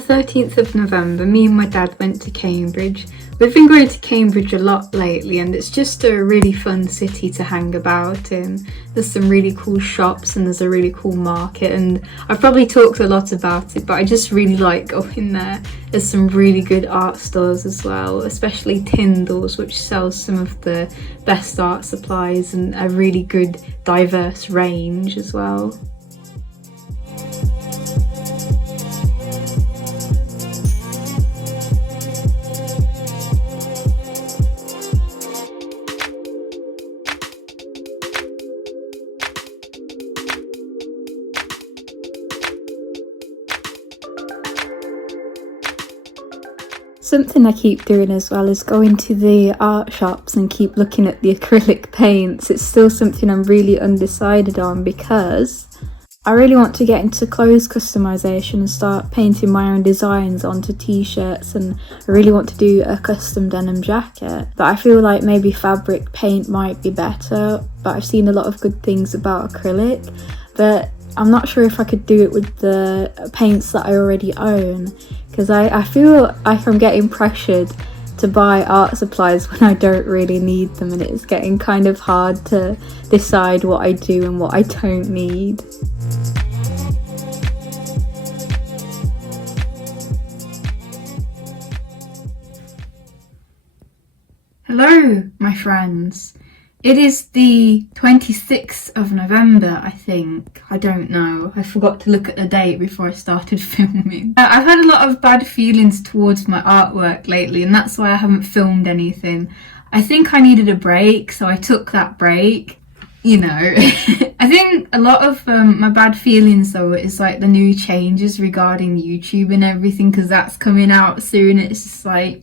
13th of November, me and my dad went to Cambridge. We've been going to Cambridge a lot lately, and it's just a really fun city to hang about in. There's some really cool shops and there's a really cool market, and I've probably talked a lot about it, but I just really like going there. There's some really good art stores as well, especially Tyndall's, which sells some of the best art supplies and a really good diverse range as well. Something I keep doing as well is going to the art shops and keep looking at the acrylic paints. It's still something I'm really undecided on because I really want to get into clothes customization and start painting my own designs onto t-shirts, and I really want to do a custom denim jacket. But I feel like maybe fabric paint might be better, but I've seen a lot of good things about acrylic, but I'm not sure if I could do it with the paints that I already own, because I feel like I'm getting pressured to buy art supplies when I don't really need them, and it's getting kind of hard to decide what I do and what I don't need. Hello, my friends. It is the 26th of November, I think. I don't know. I forgot to look at the date before I started filming. I've had a lot of bad feelings towards my artwork lately, and that's why I haven't filmed anything. I think I needed a break, so I took that break. You know. I think a lot of my bad feelings though is like the new changes regarding YouTube and everything, because that's coming out soon. It's just like...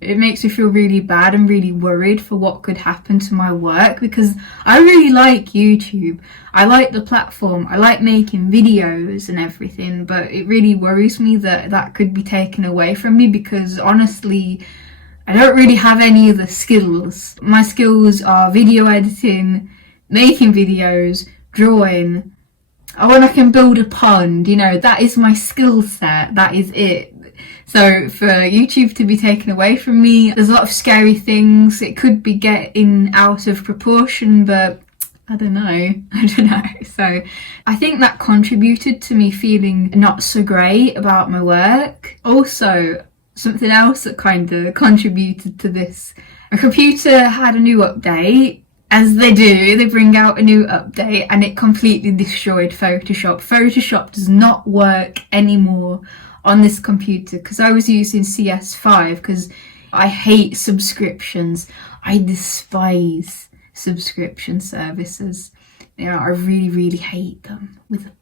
It makes me feel really bad and really worried for what could happen to my work, because I really like YouTube. I like the platform. I like making videos and everything, but it really worries me that that could be taken away from me, because honestly, I don't really have any of the skills. My skills are video editing, making videos, drawing. Oh, and I can build a pond, you know, that is my skill set. That is it. So for YouTube to be taken away from me, there's a lot of scary things. It could be getting out of proportion, but I don't know. So I think that contributed to me feeling not so great about my work. Also, something else that kind of contributed to this, my computer had a new update. As they do, they bring out a new update and it completely destroyed Photoshop. Photoshop does not work anymore on this computer, because I was using CS5, because I hate subscriptions. I despise subscription services. You know, I really hate them with a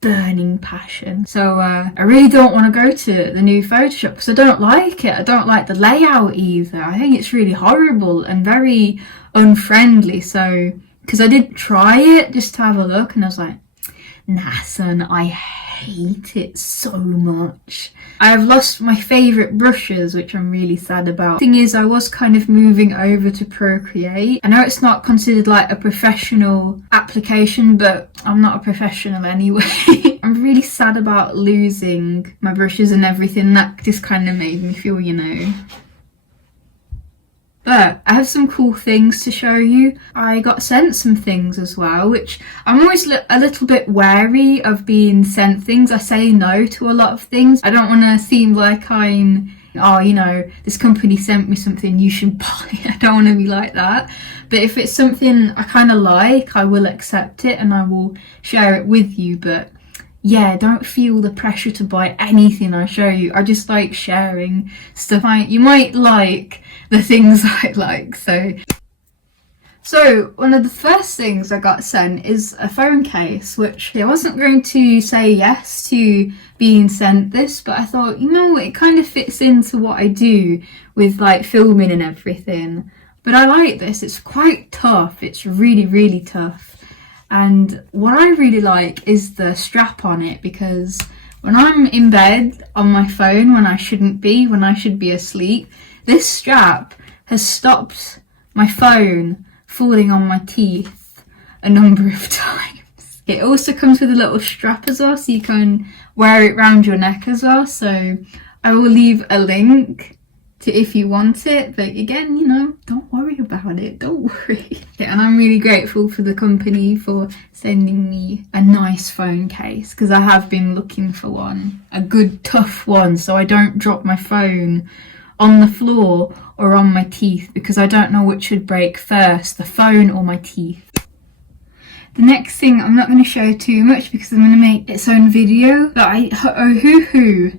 burning passion. So I really don't want to go to the new Photoshop because I don't like it. I don't like the layout either. I think it's really horrible and very unfriendly. So, because I did try it just to have a look, and I was like, nah son, I hate it so much. I've lost my favourite brushes, which I'm really sad about. The thing is, I was kind of moving over to Procreate. I know it's not considered like a professional application, but I'm not a professional anyway. I'm really sad about losing my brushes and everything. That just kind of made me feel, you know. But I have some cool things to show you. I got sent some things as well, which I'm always a little bit wary of being sent things. I say no to a lot of things. I don't want to seem like I'm, oh, you know, this company sent me something, you should buy it. I don't want to be like that. But if it's something I kind of like, I will accept it and I will share it with you. But yeah, don't feel the pressure to buy anything I show you. I just like sharing stuff. You might like the things I like. So one of the first things I got sent is a phone case, which I wasn't going to say yes to being sent this, but I thought, you know, it kind of fits into what I do with like filming and everything. But I like this. It's quite tough. It's really tough. And what I really like is the strap on it, because when I'm in bed on my phone, when I shouldn't be, when I should be asleep, this strap has stopped my phone falling on my teeth a number of times. It also comes with a little strap as well, so you can wear it around your neck as well. So I will leave a link to if you want it, but again, you know, don't worry about it, don't worry. And I'm really grateful for the company for sending me a nice phone case, because I have been looking for one, a good tough one, so I don't drop my phone on the floor or on my teeth, because I don't know which would break first, the phone or my teeth. The next thing, I'm not going to show too much because I'm going to make its own video, but Ohuhu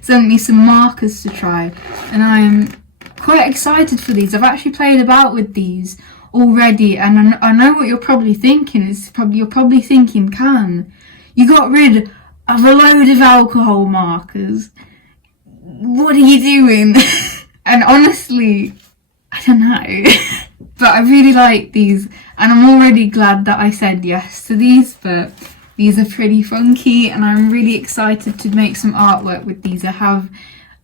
sent me some markers to try, and I'm quite excited for these. I've actually played about with these already, and I know what you're probably thinking. You're probably thinking, Can, you got rid of a load of alcohol markers. What are you doing? And honestly, I don't know. But I really like these, and I'm already glad that I said yes to these, but these are pretty funky, and I'm really excited to make some artwork with these. I have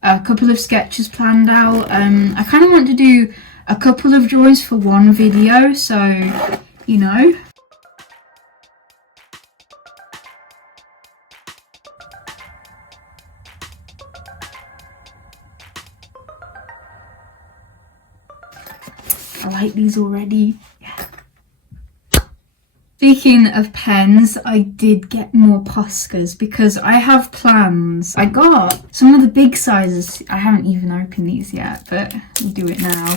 a couple of sketches planned out. I kind of want to do a couple of drawings for one video, so, you know. I like these already. Yeah. Speaking of pens, I did get more Poscas because I have plans. I got some of the big sizes. I haven't even opened these yet, but we'll do it now.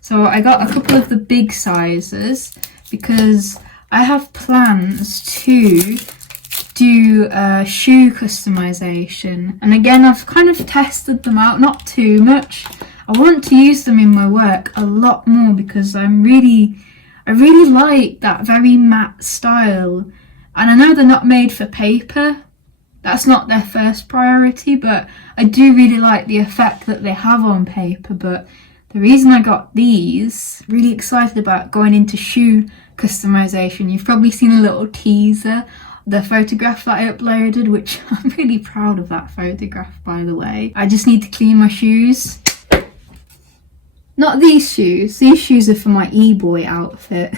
So I got a couple of the big sizes because I have plans to do a shoe customization. And again, I've kind of tested them out, not too much. I want to use them in my work a lot more because I really like that very matte style. And I know they're not made for paper. That's not their first priority, but I do really like the effect that they have on paper. But the reason I got these, really excited about going into shoe customization. You've probably seen a little teaser, the photograph that I uploaded, which I'm really proud of that photograph, by the way. I just need to clean my shoes. Not these shoes. These shoes are for my e-boy outfit.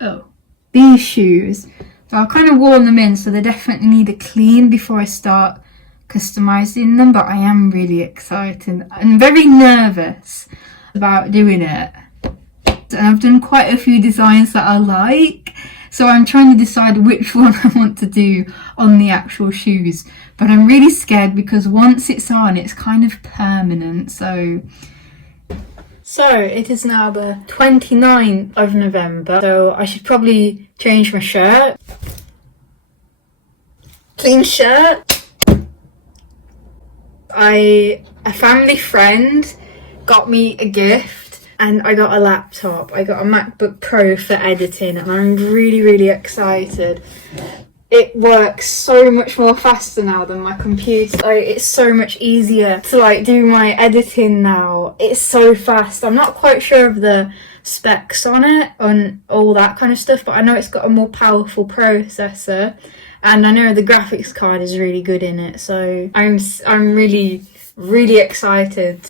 Oh, these shoes. So I've kind of worn them in, so they definitely need a clean before I start customizing them, but I am really excited. I'm very nervous about doing it. And I've done quite a few designs that I like, so I'm trying to decide which one I want to do on the actual shoes. But I'm really scared because once it's on, it's kind of permanent. So it is now the 29th of November. So I should probably change my shirt. Clean shirt. A family friend got me a gift, and I got a laptop. I got a MacBook Pro for editing, and I'm really excited. It works so much more faster now than my computer. Like, it's so much easier to do my editing now. It's so fast. I'm not quite sure of the specs on it and all that kind of stuff, but I know it's got a more powerful processor, and I know the graphics card is really good in it. So I'm really excited.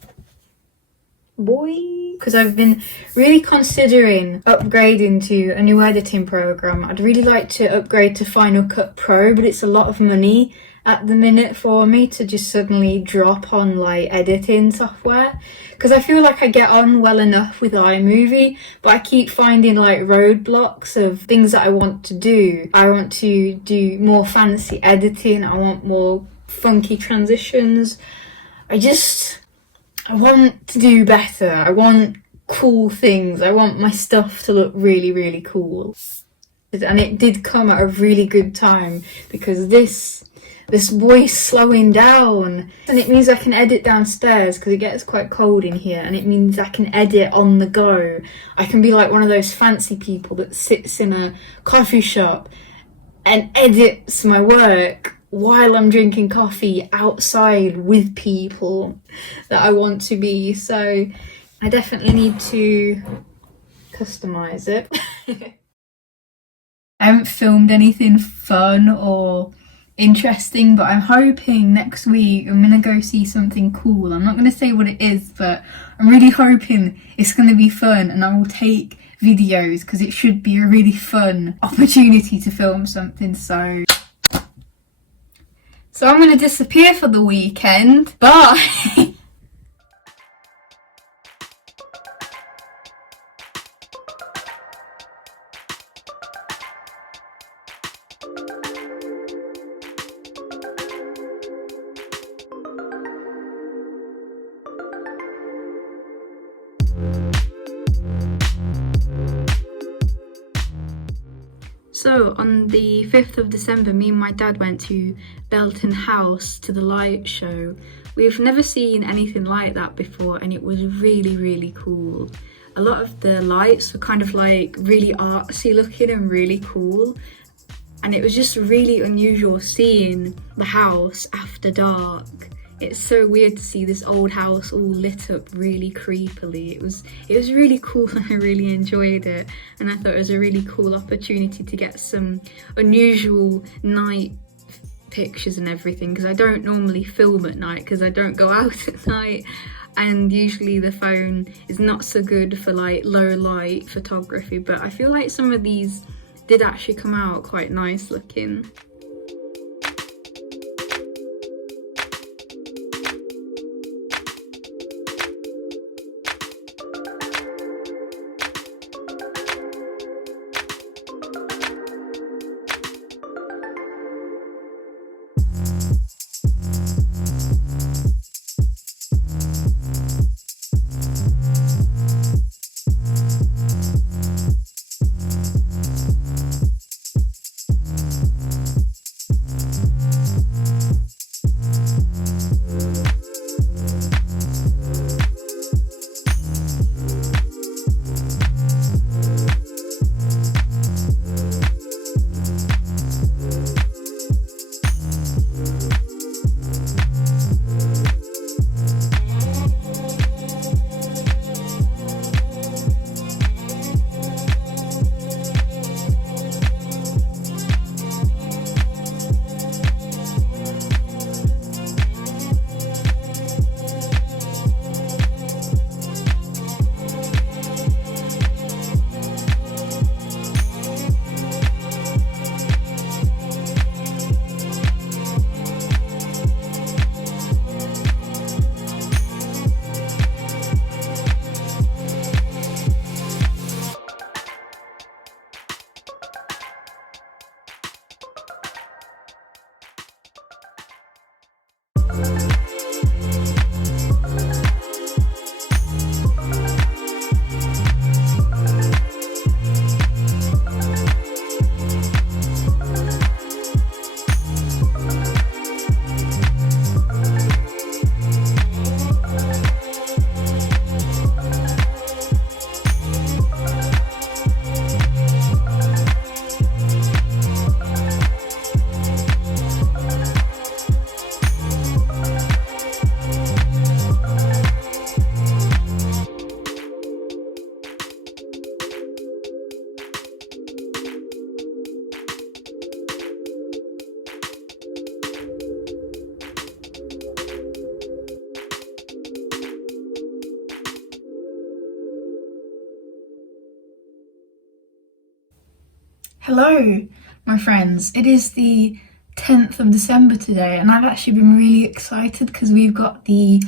Because I've been really considering upgrading to a new editing program. I'd really like to upgrade to Final Cut Pro, but it's a lot of money at the minute for me to just suddenly drop on editing software, because I feel like I get on well enough with iMovie, but I keep finding roadblocks of things that I want to do. I want to do more fancy editing. I want more funky transitions. I want to do better. I want cool things. I want my stuff to look really cool. And it did come at a really good time, because this voice slowing down, and it means I can edit downstairs because it gets quite cold in here, and it means I can edit on the go. I can be like one of those fancy people that sits in a coffee shop and edits my work while I'm drinking coffee outside with people that I want to be. So I definitely need to customize it. I haven't filmed anything fun or interesting, but I'm hoping next week I'm gonna go see something cool. I'm not gonna say what it is, but I'm really hoping it's gonna be fun, and I will take videos, because it should be a really fun opportunity to film something. So I'm going to disappear for the weekend. Bye! So on the 5th of December, me and my dad went to Belton House to the light show. We've never seen anything like that before, and it was really, really cool. A lot of the lights were kind of like really artsy looking and really cool. And it was just really unusual seeing the house after dark. It's so weird to see this old house all lit up really creepily. It was really cool and I really enjoyed it. And I thought it was a really cool opportunity to get some unusual night pictures and everything, because I don't normally film at night because I don't go out at night. And usually the phone is not so good for like low light photography, but I feel like some of these did actually come out quite nice looking. Hello, my friends. It is the 10th of December today, and I've actually been really excited because we've got the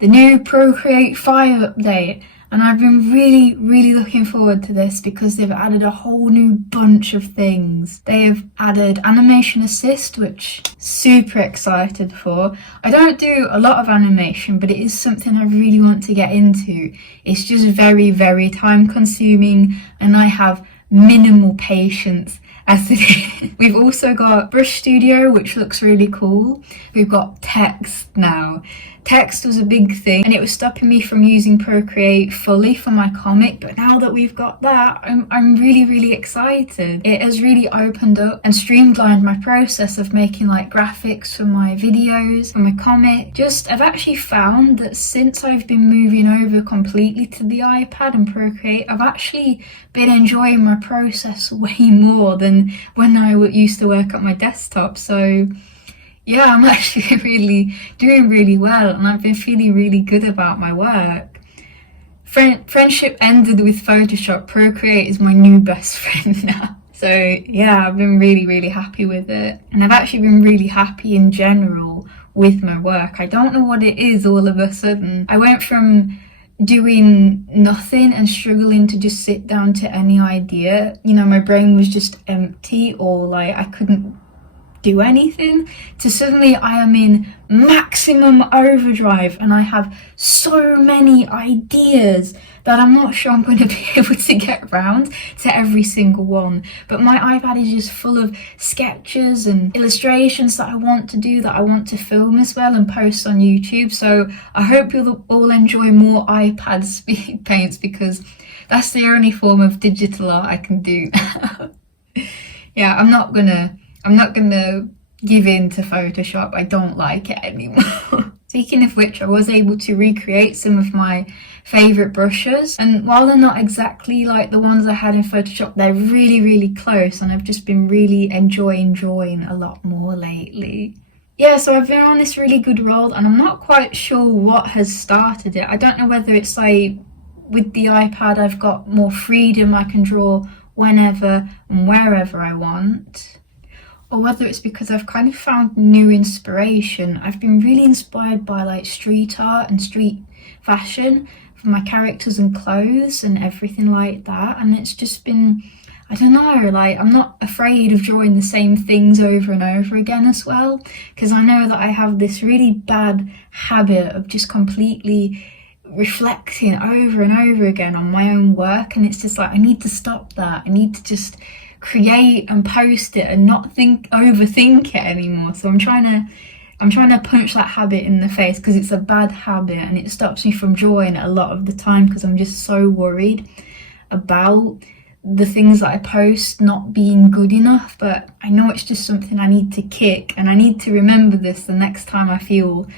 new Procreate 5 update, and I've been really looking forward to this because they've added a whole new bunch of things. They have added animation assist, which super excited for. I don't do a lot of animation, but it is something I really want to get into. It's just very time consuming, and I have minimal patience as it is. We've also got Brush Studio, which looks really cool. We've got text now. Text was a big thing and it was stopping me from using Procreate fully for my comic, but now that we've got that, I'm really excited. It has really opened up and streamlined my process of making like graphics for my videos, for my comic. I've actually found that since I've been moving over completely to the iPad and Procreate, I've actually been enjoying my process way more than when I used to work at my desktop. So yeah, I'm actually doing really well, and I've been feeling really good about my work. friendship ended with Photoshop. Procreate is my new best friend now. So yeah, I've been really happy with it, and I've actually been really happy in general with my work. I don't know what it is. All of a sudden I went from doing nothing and struggling to just sit down to any idea, you know, my brain was just empty, or like I couldn't do anything, to suddenly I am in maximum overdrive and I have so many ideas that I'm not sure I'm going to be able to get around to every single one. But my iPad is just full of sketches and illustrations that I want to do, that I want to film as well and post on YouTube. So I hope you'll all enjoy more iPad speed paints, because that's the only form of digital art I can do. Yeah, I'm not gonna give in to Photoshop. I don't like it anymore. Speaking of which, I was able to recreate some of my favourite brushes, and while they're not exactly like the ones I had in Photoshop, they're really close, and I've just been really enjoying drawing a lot more lately. Yeah, so I've been on this really good roll, and I'm not quite sure what has started it. I don't know whether it's like with the iPad I've got more freedom, I can draw whenever and wherever I want, or whether it's because I've kind of found new inspiration. I've been really inspired by like street art and street fashion for my characters and clothes and everything like that, and it's just been, I don't know, like I'm not afraid of drawing the same things over and over again as well, because I know that I have this really bad habit of just completely reflecting over and over again on my own work, and it's just like I need to stop that. I need to just create and post it and not overthink it anymore. So I'm trying to punch that habit in the face, because it's a bad habit and it stops me from drawing it a lot of the time, because I'm just so worried about the things that I post not being good enough. But I know it's just something I need to kick, and I need to remember this the next time I feel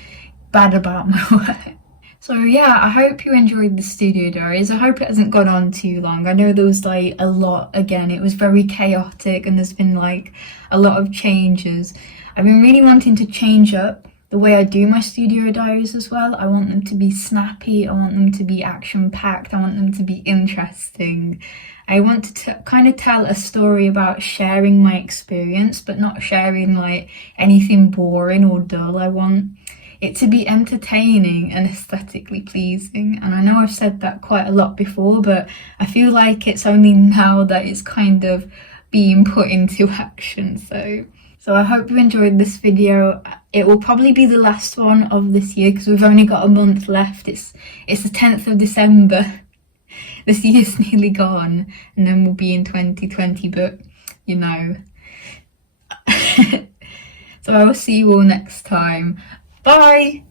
bad about my work. So yeah, I hope you enjoyed the studio diaries. I hope it hasn't gone on too long. I know there was like a lot, again, it was very chaotic, and there's been like a lot of changes. I've been really wanting to change up the way I do my studio diaries as well. I want them to be snappy, I want them to be action-packed, I want them to be interesting. I want to kind of tell a story about sharing my experience, but not sharing like anything boring or dull. I want it to be entertaining and aesthetically pleasing, and I know I've said that quite a lot before, but I feel like it's only now that it's kind of being put into action. So I hope you enjoyed this video. It will probably be the last one of this year, because we've only got a month left. It's the 10th of December. This year's nearly gone, and then we'll be in 2020, but you know. So I will see you all next time. Bye!